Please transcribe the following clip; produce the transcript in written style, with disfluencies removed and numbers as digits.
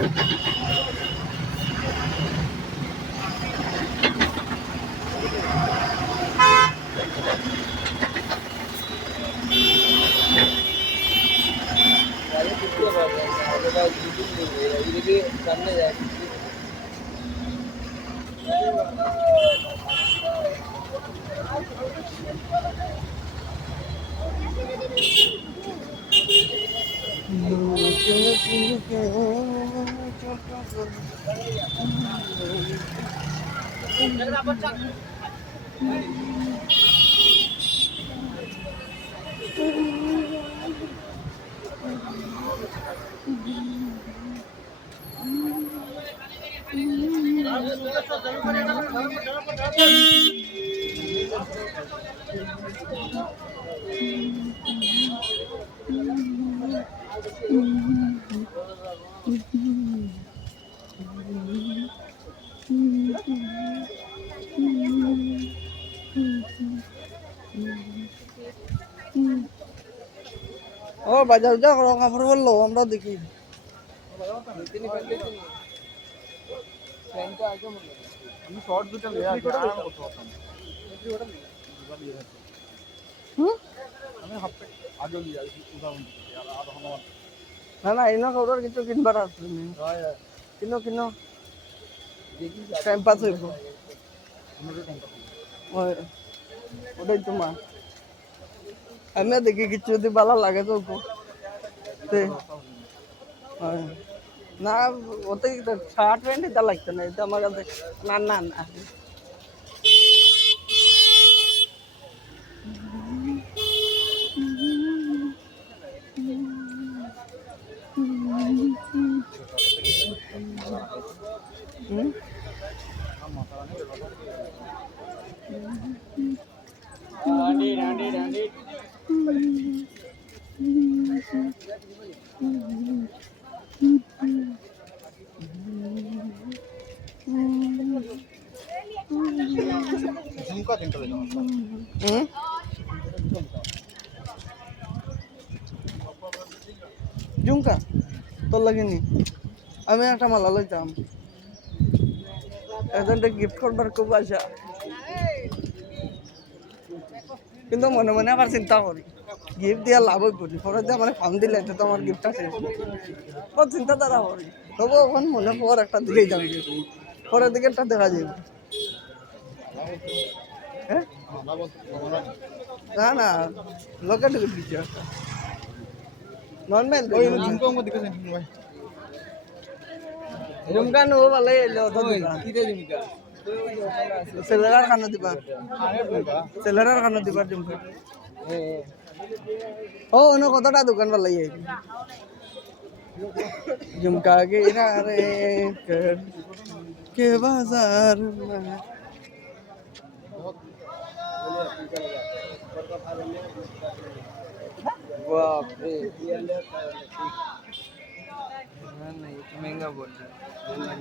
ও বাজার যা করো কাপড় বললো আমরা দেখি আমি শর্ট দুটো নিয়ে আসি আমি হাফ আগে নিয়ে আসি উদাহরণ না না এনে খবর কিছু কিনবার আছে কিনো কিনো টাইম পাস হইব ওটাই তোমার আমি দেখি কিছু যদি ভালো লাগে তো না ওতে শার্ট প্যান্ট এটা লাগতো না এটা আমার কাছে না না না ঝুমকা তিনটা দিলাম ঝুমকা তোর লাগেনি আমি একটা মালা লইতাম এজনটা গিফট করবার খুব আশা কিন্তু মনে মনে আবার চিন্তা করি গিফট দিয়া লাভ করি পরে দিয়ে আমার ফান দিলে এটা তো আমার গিফটটা শেষ কত চিন্তাধারা করি তবু এখন মনে পর একটা দিকেই যাবে পরের দিকে একটা দেখা যাবে হ্যাঁ না না লোকেট দিচ্ছে নর্মাল ঝুমকা আমাকে দেখেছেন ভাই ঝুমকা নো ভালো এলো তো কি রে ঝুমকা সেলার খানা দিবা সেলার খানা দিবা ঝুমকা ও অন্য কতটা দোকান ভালো झुमका किनारे कर के बाजार में बाप रे नहीं महंगा बोल रहा है